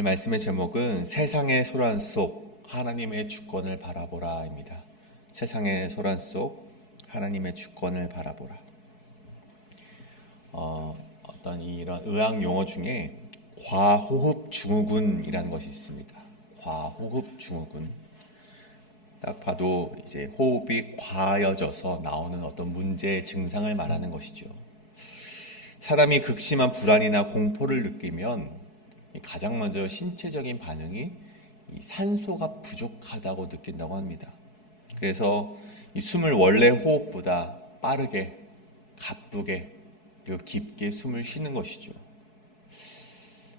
오늘 말씀의 제목은 세상의 소란 속 하나님의 주권을 바라보라입니다. 세상의 소란 속 하나님의 주권을 바라보라. 어떤 이런 의학 용어 중에 과호흡 증후군이라는 것이 있습니다. 과호흡 증후군. 딱 봐도 이제 호흡이 과여져서 나오는 어떤 문제의 증상을 말하는 것이죠. 사람이 극심한 불안이나 공포를 느끼면 가장 먼저 신체적인 반응이 이 산소가 부족하다고 느낀다고 합니다. 그래서 이 숨을 원래 호흡보다 빠르게, 가쁘게, 그리고 깊게 숨을 쉬는 것이죠.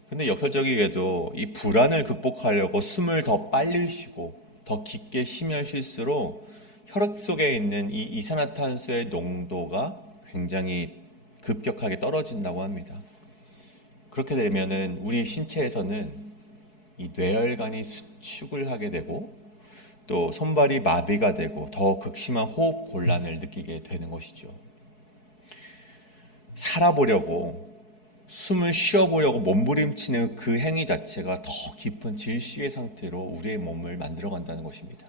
근데 역설적이게도 이 불안을 극복하려고 숨을 더 빨리 쉬고 더 깊게 쉬면 쉴수록 혈액 속에 있는 이 이산화탄소의 농도가 굉장히 급격하게 떨어진다고 합니다. 그렇게 되면은 우리 신체에서는 이 뇌혈관이 수축을 하게 되고 또 손발이 마비가 되고 더 극심한 호흡 곤란을 느끼게 되는 것이죠. 살아보려고 숨을 쉬어보려고 몸부림치는 그 행위 자체가 더 깊은 질식의 상태로 우리의 몸을 만들어간다는 것입니다.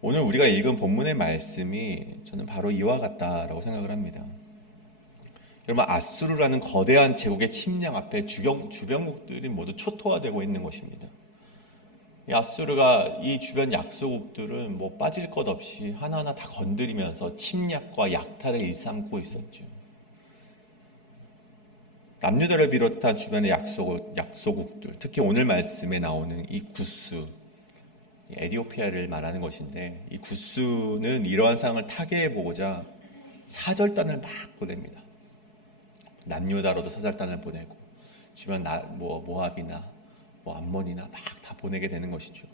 오늘 우리가 읽은 본문의 말씀이 저는 바로 이와 같다라고 생각을 합니다. 여러분, 아수르라는 거대한 제국의 침략 앞에 주변국들이 모두 초토화되고 있는 것입니다. 이 아수르가 이 주변 약소국들은 뭐 빠질 것 없이 하나하나 다 건드리면서 침략과 약탈을 일삼고 있었죠. 남유다를 비롯한 주변의 약소국들, 특히 오늘 말씀에 나오는 이 구스, 에디오피아를 말하는 것인데, 이 구스는 이러한 상황을 타개해보고자 사절단을 막 보냅니다. 남유다로도 사절단을 보내고 주변 모압이나 암몬이나 막 다 보내게 되는 것이죠.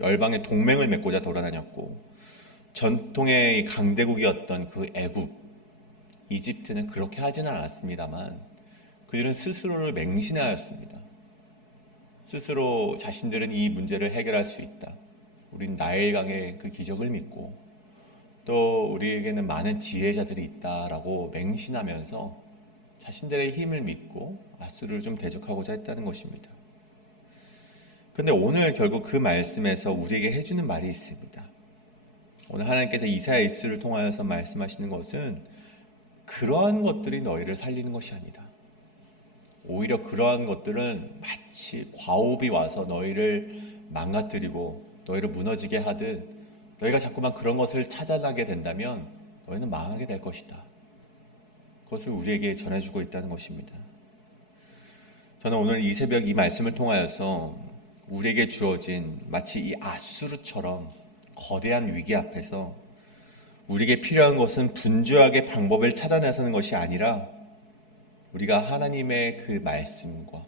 열방의 동맹을 맺고자 돌아다녔고, 전통의 강대국이었던 그 애굽, 이집트는 그렇게 하지는 않았습니다만 그들은 스스로를 맹신하였습니다. 스스로 자신들은 이 문제를 해결할 수 있다. 우린 나일강의 그 기적을 믿고 또 우리에게는 많은 지혜자들이 있다라고 맹신하면서 자신들의 힘을 믿고 아수르를 좀 대적하고자 했다는 것입니다. 그런데 오늘 결국 그 말씀에서 우리에게 해주는 말이 있습니다. 오늘 하나님께서 이사야의 입술을 통하여서 말씀하시는 것은 그러한 것들이 너희를 살리는 것이 아니다. 오히려 그러한 것들은 마치 과호흡이 와서 너희를 망가뜨리고 너희를 무너지게 하듯 너희가 자꾸만 그런 것을 찾아나게 된다면 너희는 망하게 될 것이다. 그것을 우리에게 전해주고 있다는 것입니다. 저는 오늘 이 새벽 이 말씀을 통하여서 우리에게 주어진 마치 이 아수르처럼 거대한 위기 앞에서 우리에게 필요한 것은 분주하게 방법을 찾아내서는 것이 아니라 우리가 하나님의 그 말씀과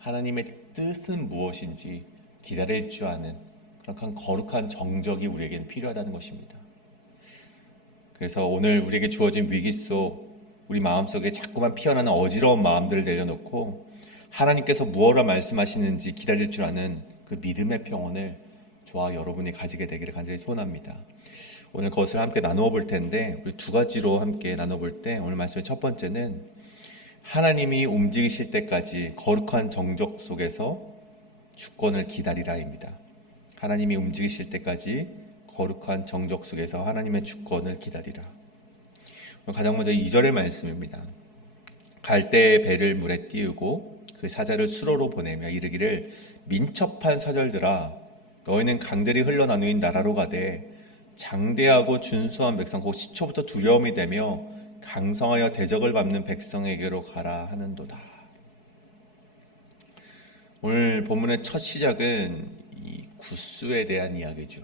하나님의 뜻은 무엇인지 기다릴 줄 아는 그런 거룩한 정적이 우리에게는 필요하다는 것입니다. 그래서 오늘 우리에게 주어진 위기 속 우리 마음속에 자꾸만 피어나는 어지러운 마음들을 내려놓고 하나님께서 무엇을 말씀하시는지 기다릴 줄 아는 그 믿음의 평온을 저와 여러분이 가지게 되기를 간절히 소원합니다. 오늘 그것을 함께 나누어 볼 텐데 우리 두 가지로 함께 나눠볼 때 오늘 말씀의 첫 번째는 하나님이 움직이실 때까지 거룩한 정적 속에서 주권을 기다리라입니다. 하나님이 움직이실 때까지 거룩한 정적 속에서 하나님의 주권을 기다리라. 가장 먼저 2절의 말씀입니다. 갈대의 배를 물에 띄우고 그 사자를 수로로 보내며 이르기를 민첩한 사절들아 너희는 강들이 흘러나누인 나라로 가되 장대하고 준수한 백성 곧 시초부터 두려움이 되며 강성하여 대적을 밟는 백성에게로 가라 하는도다. 오늘 본문의 첫 시작은 이 구스에 대한 이야기죠.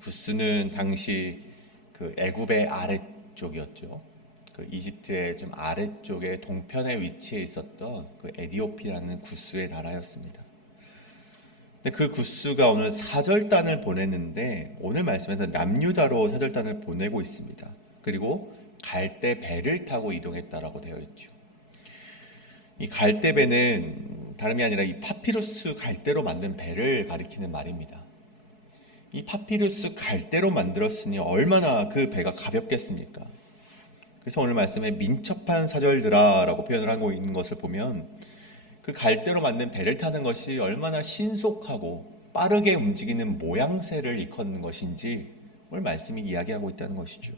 구스는 당시 그 애굽의 아래쪽이었죠. 그 이집트의 좀 아래쪽에 동편에 위치해 있었던 그 에디오피라는 구스의 나라였습니다. 근데 그 구스가 오늘 사절단을 보냈는데 오늘 말씀에서 남유다로 사절단을 보내고 있습니다. 그리고 갈대 배를 타고 이동했다라고 되어 있죠. 이 갈대 배는 다름이 아니라 이 파피루스 갈대로 만든 배를 가리키는 말입니다. 이 파피루스 갈대로 만들었으니 얼마나 그 배가 가볍겠습니까? 그래서 오늘 말씀에 민첩한 사절들아 라고 표현을 하고 있는 것을 보면 그 갈대로 만든 배를 타는 것이 얼마나 신속하고 빠르게 움직이는 모양새를 일컫는 것인지 오늘 말씀이 이야기하고 있다는 것이죠.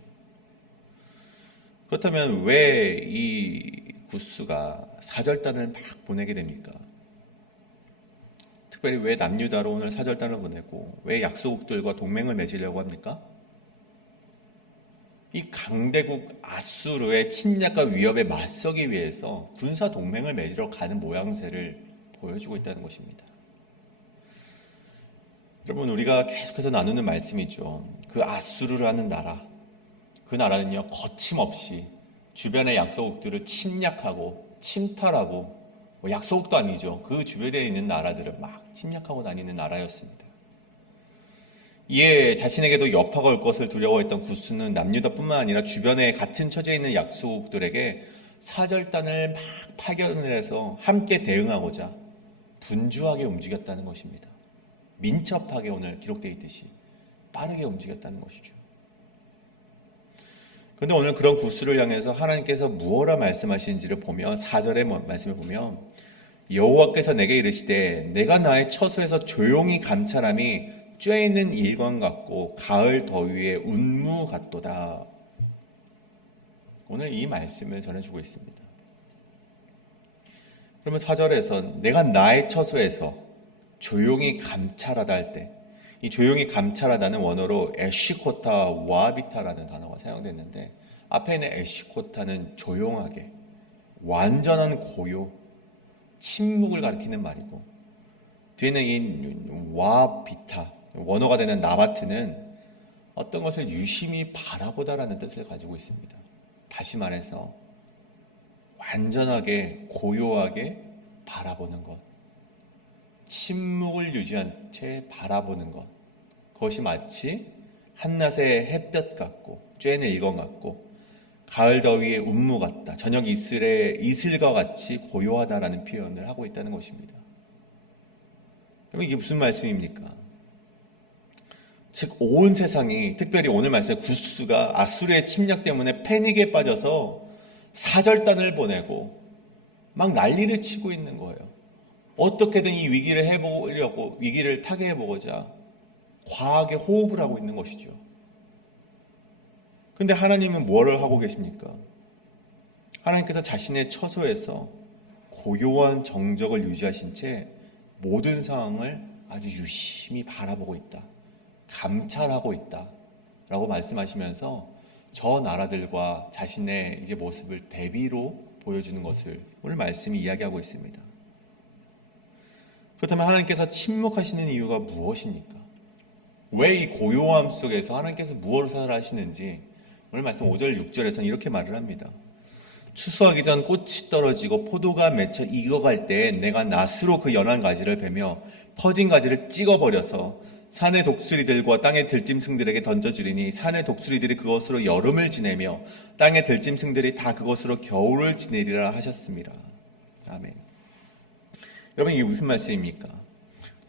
그렇다면 왜 이 구스가 사절단을 막 보내게 됩니까? 특별히 왜 남유다로 오늘 사절단을 보내고 왜 약소국들과 동맹을 맺으려고 합니까? 이 강대국 아수르의 침략과 위협에 맞서기 위해서 군사 동맹을 맺으러 가는 모양새를 보여주고 있다는 것입니다. 여러분, 우리가 계속해서 나누는 말씀이죠. 그 아수르라는 나라, 그 나라는요 거침없이 주변의 약소국들을 침략하고 침탈하고, 약소국도 아니죠, 그 주변에 있는 나라들을 막 침략하고 다니는 나라였습니다. 이에 자신에게도 여파가 올 것을 두려워했던 구스는 남유다뿐만 아니라 주변에 같은 처지에 있는 약소국들에게 사절단을 막 파견을 해서 함께 대응하고자 분주하게 움직였다는 것입니다. 민첩하게 오늘 기록되어 있듯이 빠르게 움직였다는 것이죠. 그런데 오늘 그런 구스를 향해서 하나님께서 무엇라 말씀하시는지를 보면 4절의 말씀을 보면 여호와께서 내게 이르시되 내가 나의 처소에서 조용히 감찰함이 쬐있는 일광 같고 가을 더위의 운무 같도다. 오늘 이 말씀을 전해주고 있습니다. 그러면 4절에서 내가 나의 처소에서 조용히 감찰하다 할 때, 이 조용히 감찰하다는 원어로 에시코타 와비타라는 단어가 사용됐는데, 앞에 있는 에시코타는 조용하게, 완전한 고요, 침묵을 가리키는 말이고, 뒤에는 이 와비타, 원어가 되는 나바트는 어떤 것을 유심히 바라보다라는 뜻을 가지고 있습니다. 다시 말해서 완전하게 고요하게 바라보는 것, 침묵을 유지한 채 바라보는 것, 그것이 마치 한낮의 햇볕 같고 쬐는 일광 같고 가을 더위의 운무 같다, 저녁 이슬의 이슬과 같이 고요하다라는 표현을 하고 있다는 것입니다. 그럼 이게 무슨 말씀입니까? 즉 온 세상이, 특별히 오늘 말씀의 구스가 아수르의 침략 때문에 패닉에 빠져서 사절단을 보내고 막 난리를 치고 있는 거예요. 어떻게든 이 위기를 해보려고, 위기를 타개해보고자 과하게 호흡을 하고 있는 것이죠. 근데 하나님은 뭐를 하고 계십니까? 하나님께서 자신의 처소에서 고요한 정적을 유지하신 채 모든 상황을 아주 유심히 바라보고 있다, 감찰하고 있다 라고 말씀하시면서 저 나라들과 자신의 이제 모습을 대비로 보여주는 것을 오늘 말씀이 이야기하고 있습니다. 그렇다면 하나님께서 침묵하시는 이유가 무엇입니까? 왜 이 고요함 속에서 하나님께서 무엇을 하시는지 오늘 말씀 5절 6절에서는 이렇게 말을 합니다. 추수하기 전 꽃이 떨어지고 포도가 맺혀 익어갈 때에 내가 낫으로 그 연한 가지를 베며 퍼진 가지를 찍어버려서 산의 독수리들과 땅의 들짐승들에게 던져주리니 산의 독수리들이 그것으로 여름을 지내며 땅의 들짐승들이 다 그것으로 겨울을 지내리라 하셨습니다. 아멘. 여러분, 이게 무슨 말씀입니까?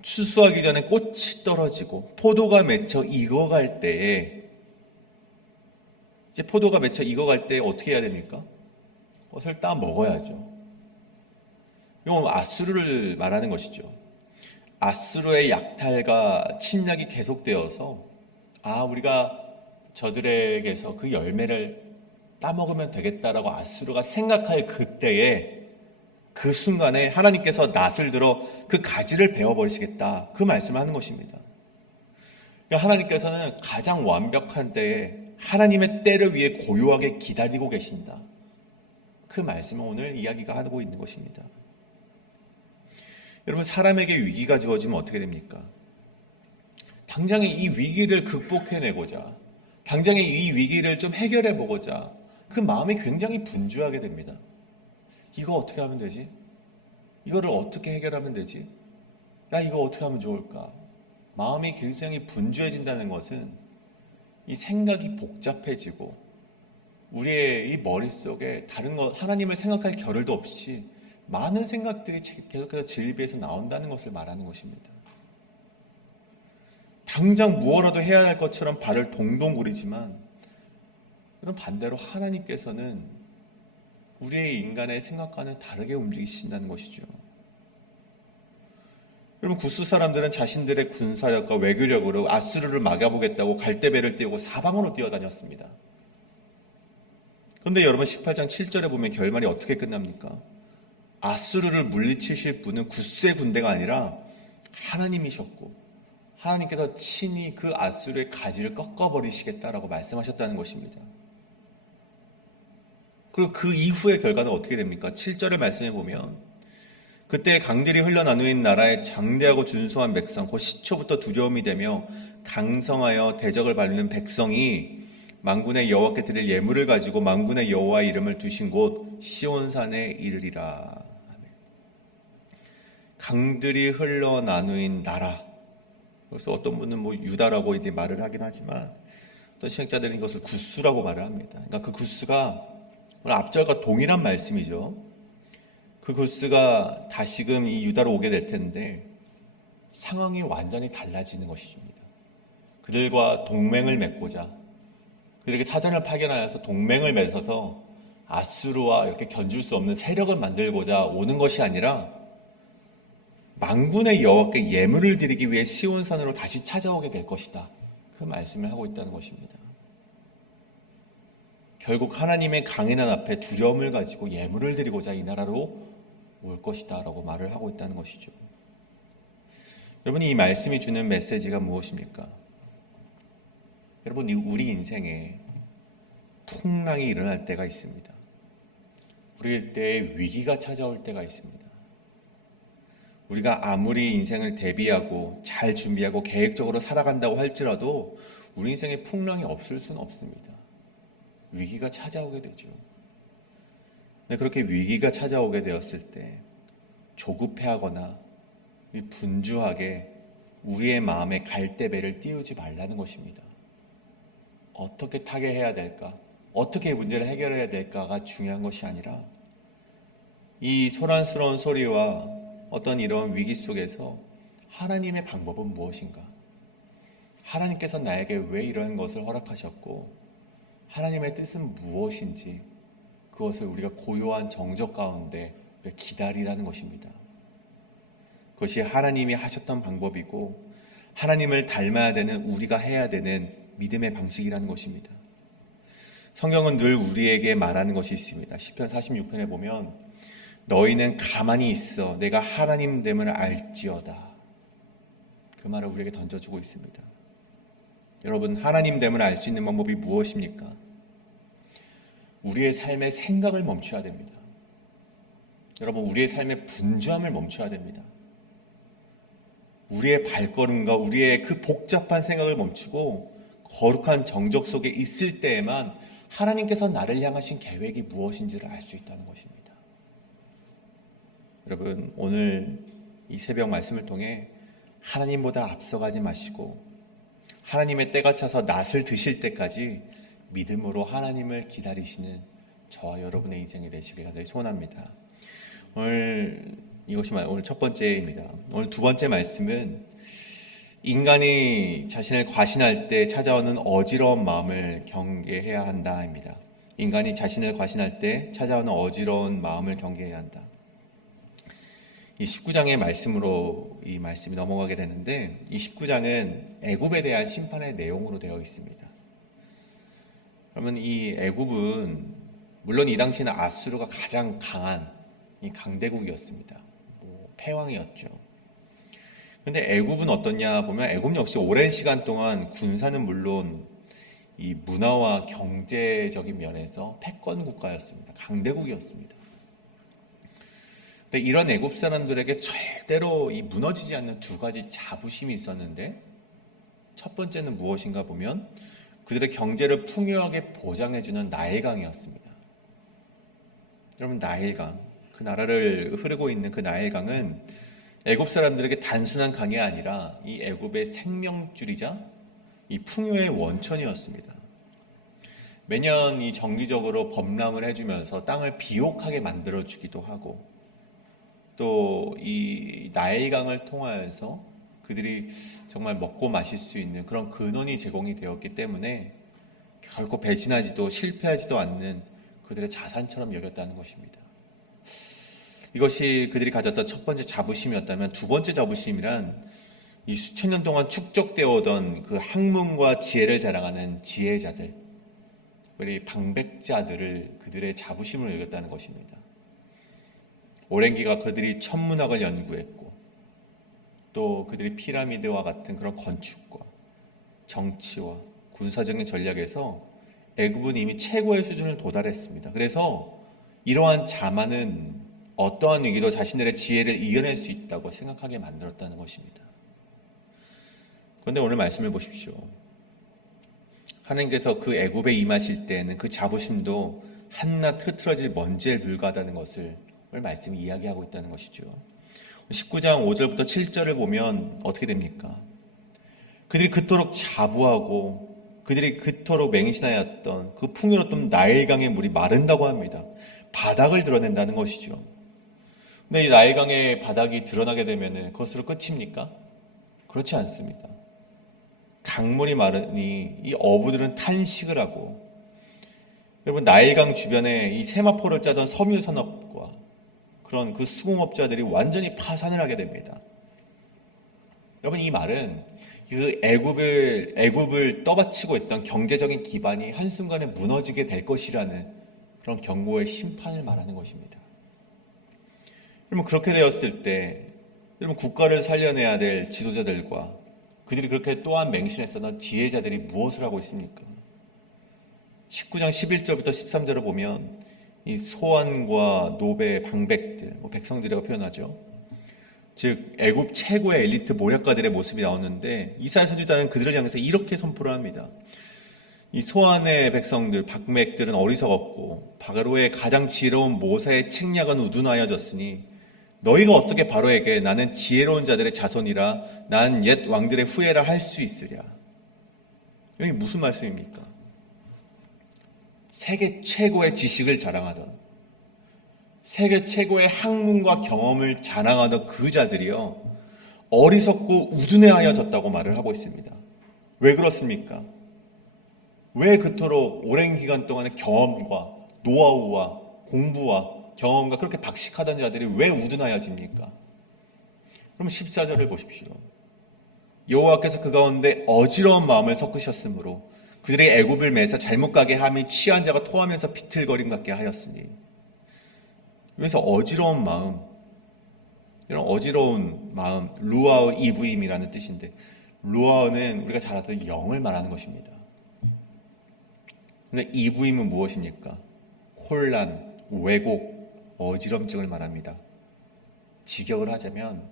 추수하기 전에 꽃이 떨어지고 포도가 맺혀 익어갈 때에, 이제 포도가 맺혀 익어갈 때 어떻게 해야 됩니까? 그것을 따 먹어야죠. 이건 아수르를 말하는 것이죠. 아수르의 약탈과 침략이 계속되어서 우리가 저들에게서 그 열매를 따먹으면 되겠다라고 아수르가 생각할 그때에, 그 순간에 하나님께서 낫을 들어 그 가지를 베어버리시겠다, 그 말씀을 하는 것입니다. 그러니까 하나님께서는 가장 완벽한 때에 하나님의 때를 위해 고요하게 기다리고 계신다, 그 말씀을 오늘 이야기가 하고 있는 것입니다. 여러분, 사람에게 위기가 주어지면 어떻게 됩니까? 당장에 이 위기를 극복해내고자, 당장에 이 위기를 좀 해결해보고자 그 마음이 굉장히 분주하게 됩니다. 이거 어떻게 하면 되지? 이거를 어떻게 해결하면 되지? 야, 이거 어떻게 하면 좋을까? 마음이 굉장히 분주해진다는 것은 이 생각이 복잡해지고 우리의 이 머릿속에 다른 것, 하나님을 생각할 겨를도 없이 많은 생각들이 계속해서 질비해서 나온다는 것을 말하는 것입니다. 당장 무엇라도 해야 할 것처럼 발을 동동 구리지만, 그런 반대로 하나님께서는 우리의 인간의 생각과는 다르게 움직이신다는 것이죠. 여러분 구스 사람들은 자신들의 군사력과 외교력으로 아수르를 막아보겠다고 갈대배를 띄우고 사방으로 뛰어다녔습니다. 그런데 여러분 18장 7절에 보면 결말이 어떻게 끝납니까? 아수르를 물리치실 분은 구스의 군대가 아니라 하나님이셨고 하나님께서 친히 그 아수르의 가지를 꺾어버리시겠다라고 말씀하셨다는 것입니다. 그리고 그 이후의 결과는 어떻게 됩니까? 7절을 말씀해 보면 그때 강들이 흘러나누인 나라의 장대하고 준수한 백성 곧 시초부터 두려움이 되며 강성하여 대적을 밟는 백성이 만군의 여호와께 드릴 예물을 가지고 만군의 여호와의 이름을 두신 곳 시온산에 이르리라. 강들이 흘러나누인 나라. 그래서 어떤 분은 유다라고 이제 말을 하긴 하지만 어떤 신학자들은 이것을 구스라고 말을 합니다. 그러니까 그 구스가 앞절과 동일한 말씀이죠. 그 구스가 다시금 이 유다로 오게 될 텐데 상황이 완전히 달라지는 것입니다. 그들과 동맹을 맺고자 그들에게 사전을 파견하여서 동맹을 맺어서 아수르와 이렇게 견줄 수 없는 세력을 만들고자 오는 것이 아니라 만군의 여호와께 예물을 드리기 위해 시온산으로 다시 찾아오게 될 것이다. 그 말씀을 하고 있다는 것입니다. 결국 하나님의 강인한 앞에 두려움을 가지고 예물을 드리고자 이 나라로 올 것이다 라고 말을 하고 있다는 것이죠. 여러분 이 말씀이 주는 메시지가 무엇입니까? 여러분 우리 인생에 풍랑이 일어날 때가 있습니다. 우리 때에 위기가 찾아올 때가 있습니다. 우리가 아무리 인생을 대비하고 잘 준비하고 계획적으로 살아간다고 할지라도 우리 인생에 풍랑이 없을 수는 없습니다. 위기가 찾아오게 되죠. 근데 그렇게 위기가 찾아오게 되었을 때 조급해하거나 분주하게 우리의 마음에 갈대배를 띄우지 말라는 것입니다. 어떻게 타개해야 될까? 어떻게 문제를 해결해야 될까가 중요한 것이 아니라 이 소란스러운 소리와 어떤 이런 위기 속에서 하나님의 방법은 무엇인가? 하나님께서 나에게 왜 이런 것을 허락하셨고 하나님의 뜻은 무엇인지 그것을 우리가 고요한 정적 가운데 기다리라는 것입니다. 그것이 하나님이 하셨던 방법이고 하나님을 닮아야 되는 우리가 해야 되는 믿음의 방식이라는 것입니다. 성경은 늘 우리에게 말하는 것이 있습니다. 시편 46편에 보면 너희는 가만히 있어 내가 하나님됨을 알지어다. 그 말을 우리에게 던져주고 있습니다. 여러분 하나님됨을 알 수 있는 방법이 무엇입니까? 우리의 삶의 생각을 멈춰야 됩니다. 여러분 우리의 삶의 분주함을 멈춰야 됩니다. 우리의 발걸음과 우리의 그 복잡한 생각을 멈추고 거룩한 정적 속에 있을 때에만 하나님께서 나를 향하신 계획이 무엇인지를 알 수 있다는 것입니다. 여러분 오늘 이 새벽 말씀을 통해 하나님보다 앞서가지 마시고 하나님의 때가 차서 낫을 드실 때까지 믿음으로 하나님을 기다리시는 저와 여러분의 인생이 되시길 간절히 소원합니다. 오늘 첫 번째입니다. 오늘 두 번째 말씀은 인간이 자신을 과신할 때 찾아오는 어지러운 마음을 경계해야 한다입니다. 인간이 자신을 과신할 때 찾아오는 어지러운 마음을 경계해야 한다. 이 19장의 말씀으로 이 말씀이 넘어가게 되는데 이 19장은 애굽에 대한 심판의 내용으로 되어 있습니다. 그러면 이 애굽은 물론 이 당시에는 아수르가 가장 강한 이 강대국이었습니다. 패왕이었죠. 그런데 애굽은 어떻냐 보면 애굽 역시 오랜 시간 동안 군사는 물론 이 문화와 경제적인 면에서 패권 국가였습니다. 강대국이었습니다. 근데 이런 애굽 사람들에게 절대로 이 무너지지 않는 두 가지 자부심이 있었는데 첫 번째는 무엇인가 보면 그들의 경제를 풍요하게 보장해주는 나일강이었습니다. 여러분 나일강, 그 나라를 흐르고 있는 그 나일강은 애굽 사람들에게 단순한 강이 아니라 이 애굽의 생명줄이자 이 풍요의 원천이었습니다. 매년 이 정기적으로 범람을 해주면서 땅을 비옥하게 만들어주기도 하고 또 이 나일강을 통하여서 그들이 정말 먹고 마실 수 있는 그런 근원이 제공이 되었기 때문에 결코 배신하지도 실패하지도 않는 그들의 자산처럼 여겼다는 것입니다. 이것이 그들이 가졌던 첫 번째 자부심이었다면, 두 번째 자부심이란 이 수천 년 동안 축적되어 오던 그 학문과 지혜를 자랑하는 지혜자들, 우리 방백자들을 그들의 자부심으로 여겼다는 것입니다. 오랜 기간 그들이 천문학을 연구했고, 또 그들이 피라미드와 같은 그런 건축과 정치와 군사적인 전략에서 애굽은 이미 최고의 수준을 도달했습니다. 그래서 이러한 자만은 어떠한 위기도 자신들의 지혜를 이겨낼 수 있다고 생각하게 만들었다는 것입니다. 그런데 오늘 말씀을 보십시오. 하나님께서 그 애굽에 임하실 때에는 그 자부심도 한낱 흐트러질 먼지에 불과하다는 것을 오늘 말씀이 이야기하고 있다는 것이죠. 19장 5절부터 7절을 보면 어떻게 됩니까? 그들이 그토록 자부하고 그들이 그토록 맹신하였던 그 풍요로운 나일강의 물이 마른다고 합니다. 바닥을 드러낸다는 것이죠. 근데 이 나일강의 바닥이 드러나게 되면 그것으로 끝입니까? 그렇지 않습니다. 강물이 마르니 이 어부들은 탄식을 하고, 여러분 나일강 주변에 이 세마포를 짜던 섬유 산업과 그런 그 수공업자들이 완전히 파산을 하게 됩니다. 여러분 이 말은 그 애굽을 떠받치고 있던 경제적인 기반이 한순간에 무너지게 될 것이라는 그런 경고의 심판을 말하는 것입니다. 여러분 그렇게 되었을 때 여러분 국가를 살려내야 될 지도자들과 그들이 그렇게 또한 맹신했었던 지혜자들이 무엇을 하고 있습니까? 19장 11절부터 13절을 보면 이 소환과 노베, 방백들, 백성들이라고 표현하죠. 즉 애굽 최고의 엘리트 모략가들의 모습이 나오는데 이사야 선지자는 그들을 향해서 이렇게 선포를 합니다. 이 소환의 백성들, 방백들은 어리석었고 바로의 가장 지혜로운 모사의 책략은 우둔하여졌으니 너희가 어떻게 바로에게 나는 지혜로운 자들의 자손이라 난 옛 왕들의 후예라 할 수 있으랴. 여기 무슨 말씀입니까? 세계 최고의 지식을 자랑하던, 세계 최고의 학문과 경험을 자랑하던 그 자들이요 어리석고 우둔해하여졌다고 말을 하고 있습니다. 왜 그렇습니까? 왜 그토록 오랜 기간 동안의 경험과 노하우와 공부와 경험과 그렇게 박식하던 자들이 왜 우둔하여집니까? 그럼 14절을 보십시오. 여호와께서 그 가운데 어지러운 마음을 섞으셨으므로 그들이 애굽을 매사 잘못 가게 함이 취한 자가 토하면서 비틀거림 같게 하였으니. 그래서 어지러운 마음, 이런 어지러운 마음, 루아우 이브임이라는 뜻인데, 루아우는 우리가 잘 알던 영을 말하는 것입니다. 근데 이브임은 무엇입니까? 혼란, 왜곡, 어지럼증을 말합니다. 직역을 하자면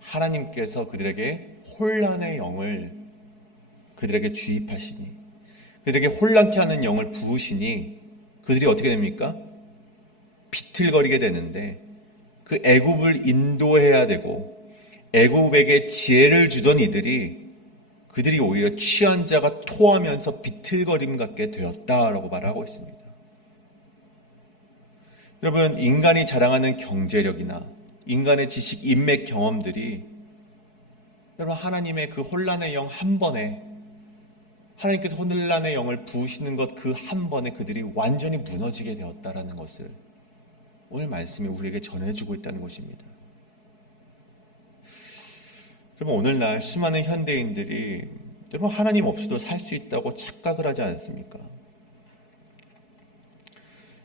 하나님께서 그들에게 혼란의 영을 그들에게 주입하시니, 그들에게 혼란케 하는 영을 부으시니 그들이 어떻게 됩니까? 비틀거리게 되는데, 그 애굽을 인도해야 되고 애굽에게 지혜를 주던 그들이 오히려 취한 자가 토하면서 비틀거림 같게 되었다라고 말하고 있습니다. 여러분, 인간이 자랑하는 경제력이나 인간의 지식, 인맥 경험들이 여러분 하나님의 그 혼란의 영 한 번에, 하나님께서 혼란의 영을 부으시는 것 그 한 번에 그들이 완전히 무너지게 되었다라는 것을 오늘 말씀이 우리에게 전해주고 있다는 것입니다. 여러분 오늘날 수많은 현대인들이 여러분 하나님 없이도 살 수 있다고 착각을 하지 않습니까?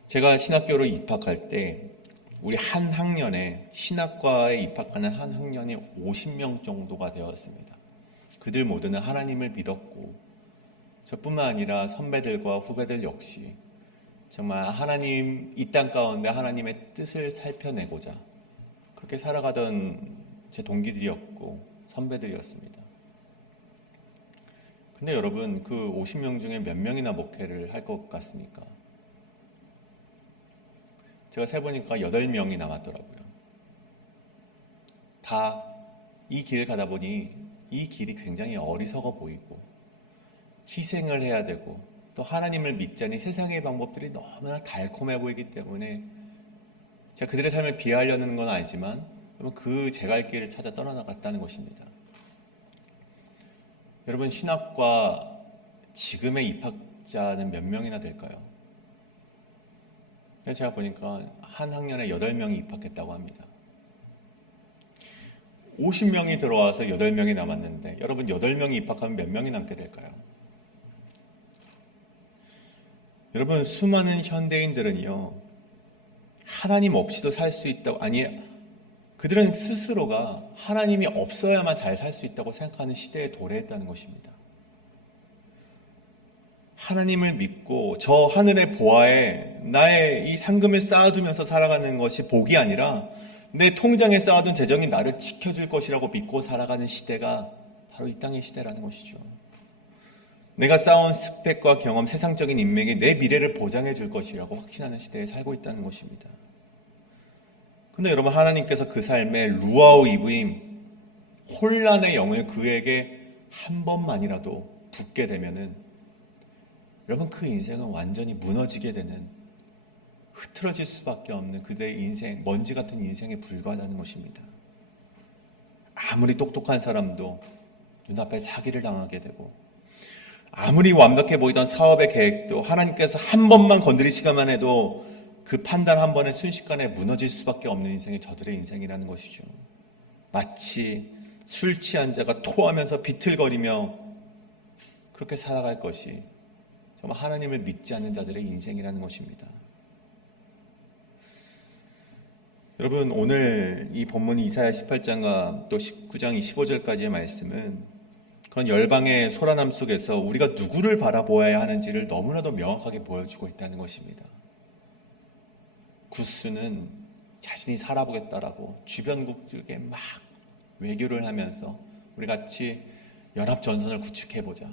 제가 신학교로 입학할 때 우리 한 학년에, 신학과에 입학하는 한 학년이 50명 정도가 되었습니다. 그들 모두는 하나님을 믿었고 저뿐만 아니라 선배들과 후배들 역시 정말 하나님, 이 땅 가운데 하나님의 뜻을 살펴내고자 그렇게 살아가던 제 동기들이었고 선배들이었습니다. 근데 여러분 그 50명 중에 몇 명이나 목회를 할 것 같습니까? 제가 세보니까 8명이 남았더라고요. 다 이 길을 가다 보니 이 길이 굉장히 어리석어 보이고 희생을 해야 되고 또 하나님을 믿자니 세상의 방법들이 너무나 달콤해 보이기 때문에 제가 그들의 삶을 비하하려는 건 아니지만 그 제 갈 길을 찾아 떠나갔다는 것입니다. 여러분 신학과 지금의 입학자는 몇 명이나 될까요? 제가 보니까 한 학년에 8명이 입학했다고 합니다. 50명이 들어와서 8명이 남았는데 여러분 8명이 입학하면 몇 명이 남게 될까요? 여러분 수많은 현대인들은요 하나님 없이도 살 수 있다고 그들은 스스로가 하나님이 없어야만 잘 살 수 있다고 생각하는 시대에 도래했다는 것입니다. 하나님을 믿고 저 하늘의 보화에 나의 이 상금을 쌓아두면서 살아가는 것이 복이 아니라 내 통장에 쌓아둔 재정이 나를 지켜줄 것이라고 믿고 살아가는 시대가 바로 이 땅의 시대라는 것이죠. 내가 쌓아온 스펙과 경험, 세상적인 인맥이 내 미래를 보장해 줄 것이라고 확신하는 시대에 살고 있다는 것입니다. 근데 여러분 하나님께서 그 삶에 루아우 이브임, 혼란의 영을 그에게 한 번만이라도 붓게 되면은 여러분 그 인생은 완전히 무너지게 되는 흐트러질 수밖에 없는 그들의 인생, 먼지 같은 인생에 불과하다는 것입니다. 아무리 똑똑한 사람도 눈앞에 사기를 당하게 되고 아무리 완벽해 보이던 사업의 계획도 하나님께서 한 번만 건드리시기만 해도 그 판단 한 번에 순식간에 무너질 수밖에 없는 인생이 저들의 인생이라는 것이죠. 마치 술 취한 자가 토하면서 비틀거리며 그렇게 살아갈 것이 정말 하나님을 믿지 않는 자들의 인생이라는 것입니다. 여러분 오늘 이 본문 이사야 18장과 또 19장 15절까지의 말씀은 그런 열방의 소란함 속에서 우리가 누구를 바라보아야 하는지를 너무나도 명확하게 보여주고 있다는 것입니다. 구스는 자신이 살아보겠다라고 주변국들에게 막 외교를 하면서 우리 같이 연합전선을 구축해보자.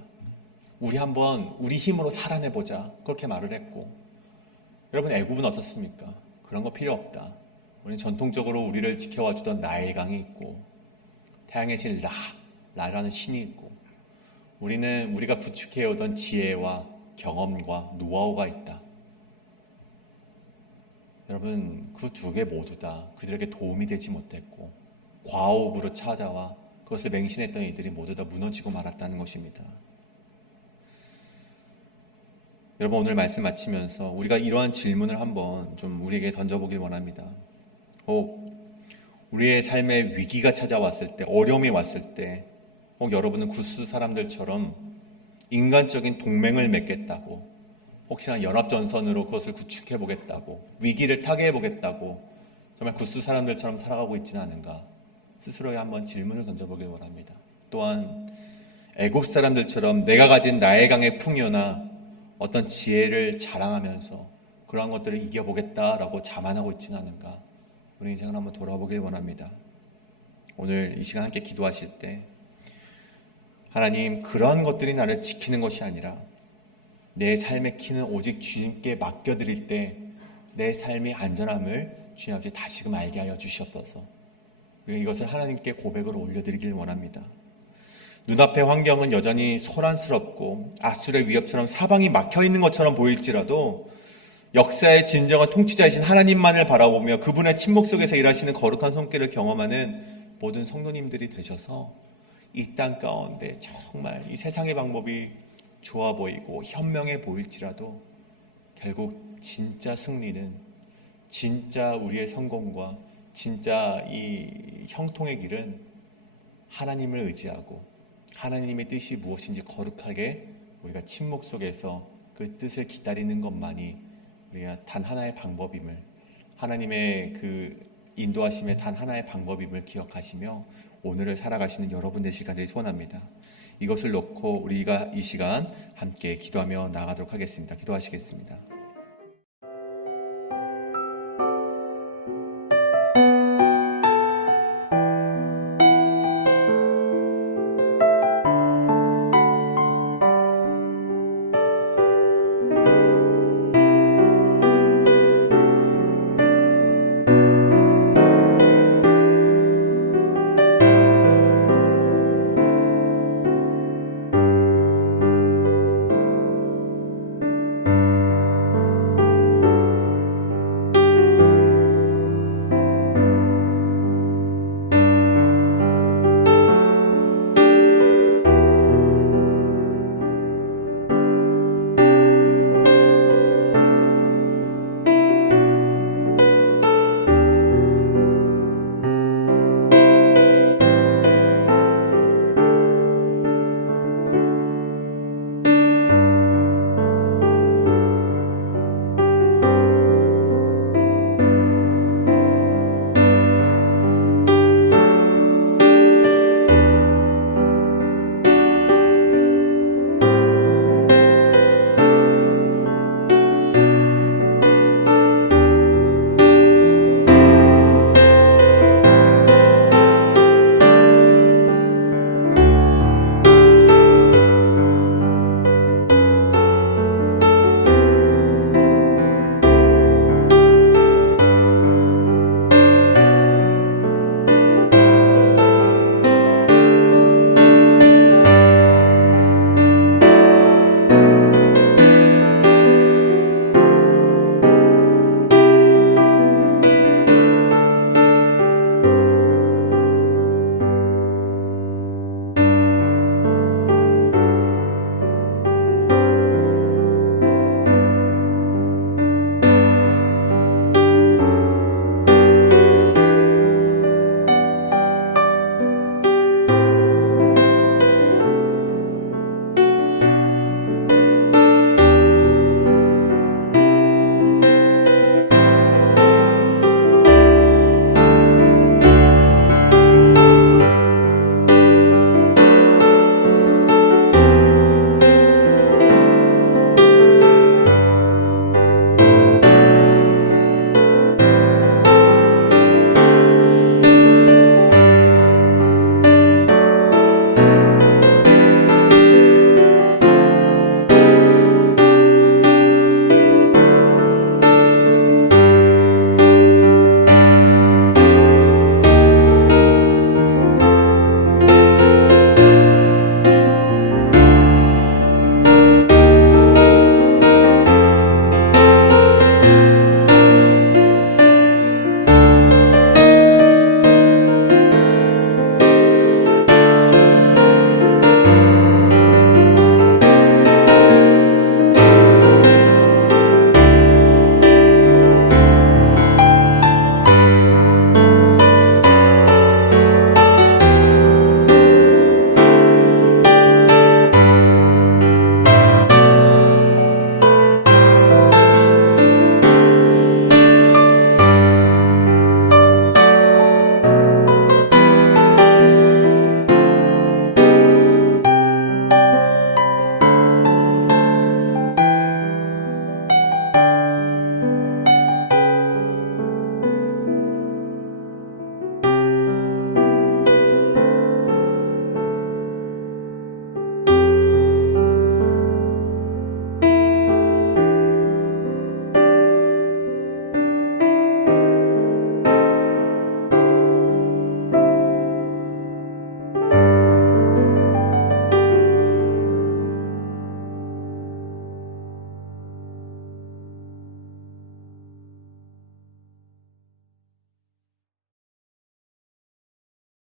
우리 한번 우리 힘으로 살아내보자. 그렇게 말을 했고 여러분 애굽은 어떻습니까? 그런 거 필요 없다. 우리는 전통적으로 우리를 지켜와주던 나일강이 있고 태양의 신 라라는 신이 있고 우리는 우리가 구축해오던 지혜와 경험과 노하우가 있다. 여러분 그 두 개 모두 다 그들에게 도움이 되지 못했고 과호흡으로 찾아와 그것을 맹신했던 이들이 모두 다 무너지고 말았다는 것입니다. 여러분 오늘 말씀 마치면서 우리가 이러한 질문을 한번 좀 우리에게 던져보길 원합니다. 혹 우리의 삶에 위기가 찾아왔을 때, 어려움이 왔을 때, 혹 여러분은 구스 사람들처럼 인간적인 동맹을 맺겠다고, 혹시나 연합전선으로 그것을 구축해보겠다고, 위기를 타개해보겠다고 정말 구스 사람들처럼 살아가고 있지는 않은가 스스로에 한번 질문을 던져보길 원합니다. 또한 애굽 사람들처럼 내가 가진 나일강의 풍요나 어떤 지혜를 자랑하면서 그러한 것들을 이겨보겠다라고 자만하고 있지는 않은가 우리 인생을 한번 돌아보길 원합니다. 오늘 이 시간 함께 기도하실 때 하나님 그러한 것들이 나를 지키는 것이 아니라 내 삶의 키는 오직 주님께 맡겨드릴 때 내 삶의 안전함을 주님 앞에 다시금 알게 하여 주시옵소서. 우리가 이것을 하나님께 고백으로 올려드리길 원합니다. 눈앞의 환경은 여전히 소란스럽고 아술의 위협처럼 사방이 막혀있는 것처럼 보일지라도 역사의 진정한 통치자이신 하나님만을 바라보며 그분의 침묵 속에서 일하시는 거룩한 손길을 경험하는 모든 성도님들이 되셔서 이 땅 가운데 정말 이 세상의 방법이 좋아 보이고 현명해 보일지라도 결국 진짜 승리는 진짜 우리의 성공과 진짜 이 형통의 길은 하나님을 의지하고 하나님의 뜻이 무엇인지 거룩하게 우리가 침묵 속에서 그 뜻을 기다리는 것만이 우리가 단 하나의 방법임을 하나님의 그 인도하심의 단 하나의 방법임을 기억하시며 오늘을 살아가시는 여러분 되실 간절히 소원합니다. 이것을 놓고 우리가 이 시간 함께 기도하며 나아가도록 하겠습니다. 기도하시겠습니다.